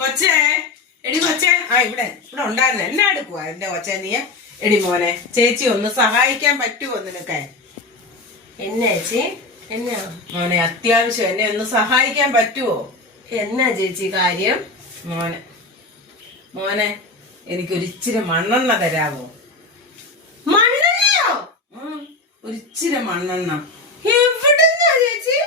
കൊച്ചേ, എടി കൊച്ചേ, ഇവിടെ ഇവിടെ ഉണ്ടായിരുന്നു. എന്നെ എടുക്കുവാ എന്റെ കൊച്ചേ നീ. എടി മോനെ, ചേച്ചി ഒന്ന് സഹായിക്കാൻ പറ്റുമോ നിനക്ക്? എന്നാ ചേച്ചി? എന്നാ മോനെ, അത്യാവശ്യം എന്നെ ഒന്ന് സഹായിക്കാൻ പറ്റുമോ? എന്നാ ചേച്ചി കാര്യം? മോനെ മോനെ എനിക്കൊരു ഇച്ചിരി മണ്ണെണ്ണ തരാമോ? മണ്ണെണ്ണയോ? ഒരിച്ചിരി മണ്ണെണ്ണ. എവിടുന്നാ ചേച്ചി?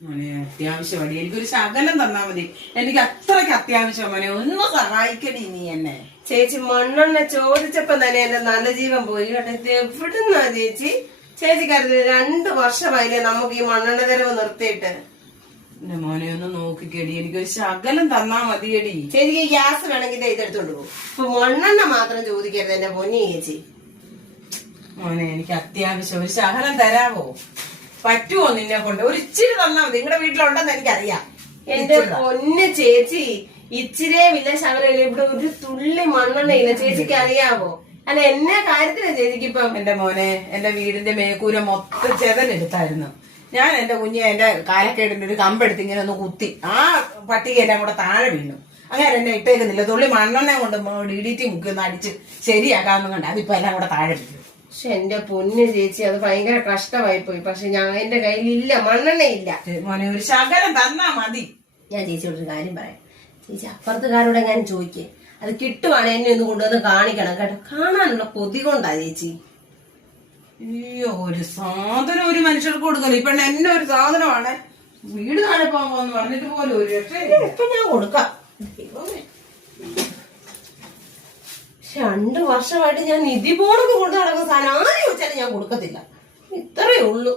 മോനെ അത്യാവശ്യം മതി, എനിക്കൊരു ശകലം തന്നാ മതി. എനിക്ക് അത്രയ്ക്ക് അത്യാവശ്യം. മോനെ ഒന്ന് സഹായിക്കടി നീ എന്നെ. ചേച്ചി മണ്ണെണ്ണ ചോദിച്ചപ്പോ തന്നെ എന്റെ നല്ല ജീവൻ പോയി കേട്ടോ. ഇത് എവിടുന്നാ ചേച്ചി? ചേച്ചിക്കറിയത് 2 വർഷമായില്ലേ നമുക്ക് ഈ മണ്ണെണ്ണ തരവ് നിർത്തിയിട്ട്. എന്റെ മോനെ ഒന്ന് നോക്കിക്കടി, എനിക്കൊരു ശകലം തന്നാ മതിയടി. ചേച്ചിക്ക് ഗ്യാസ് വേണമെങ്കിൽ ഇതെടുത്തോണ്ട് പോകും. ഇപ്പൊ മണ്ണെണ്ണ മാത്രം ചോദിക്കരുത് എന്റെ പൊന്നി ചേച്ചി. മോനെ എനിക്ക് അത്യാവശ്യം ഒരു ശകലം തരാവോ? പറ്റുമോ നിന്നെ കൊണ്ട്? ഒരു ഇച്ചിരി തന്നാ മതി. നിങ്ങളുടെ വീട്ടിലുണ്ടെന്ന് എനിക്കറിയാം. എന്റെ പൊന്ന് ചേച്ചി, ഇച്ചിരേ വില്ല ശകലയില്ല. ഇവിടെ ഒരു തുള്ളി മണ്ണെണ്ണയില്ല. ചേച്ചിക്ക് അറിയാവോ? അല്ല എന്നാ കാര്യത്തിലാ ചേച്ചിക്ക് ഇപ്പം? എന്റെ മോനെ, എന്റെ വീടിന്റെ മേക്കൂര മൊത്തം ചെതലെടുത്തായിരുന്നു. ഞാൻ എന്റെ കുഞ്ഞെ എന്റെ കാലക്കേടിന്റെ ഒരു കമ്പെടുത്ത് ഇങ്ങനെ ഒന്ന് കുത്തി ആ പട്ടികയെല്ലാം കൂടെ താഴെ വീണു. അങ്ങനെ എന്നെ ഇട്ടേക്കുന്നില്ല. തുള്ളി മണ്ണെണ്ണ കൊണ്ട് DDT മുക്കി ഒന്ന് അടിച്ച് ശരിയാക്കാമെന്ന് കണ്ട അതിപ്പോ എല്ലാം കൂടെ താഴെ വീണു. പക്ഷെ എന്റെ പൊന്ന് ചേച്ചി, അത് ഭയങ്കര കഷ്ടമായി പോയി. പക്ഷെ ഞാൻ എന്റെ കയ്യിലില്ല, മണ്ണെണ്ണയില്ല. മോനെ ഒരു ശകലം തന്നാ മതി. ഞാൻ ചേച്ചിയോടൊരു കാര്യം പറയാം. ചേച്ചി അപ്പുറത്തുകാരോടെ ഞാൻ ചോദിക്കേ, അത് കിട്ടുവാണ് എന്നെ ഒന്ന് കൊണ്ടുവന്ന് കാണിക്കണം കേട്ടോ. കാണാനുള്ള കൊതി കൊണ്ടാ ചേച്ചി. അയ്യോ, ഒരു സാധനം ഒരു മനുഷ്യർക്ക് കൊടുക്കല. ഇപ്പൊ എന്നെ ഒരു സാധനമാണ് വീട് താഴെ പോകാന്ന് പറഞ്ഞിട്ട് പോലും ഒരു രക്ഷയില്ല. ഇപ്പൊ ഞാൻ കൊടുക്കാം. 2 വർഷമായിട്ട് ഞാൻ നിധി പോണൊക്കെ കൊണ്ടു നടക്കുന്ന സാധനം ആരും ചോദിച്ചാലും ഞാൻ കൊടുക്കത്തില്ല. ഇത്രയേ ഉള്ളൂ.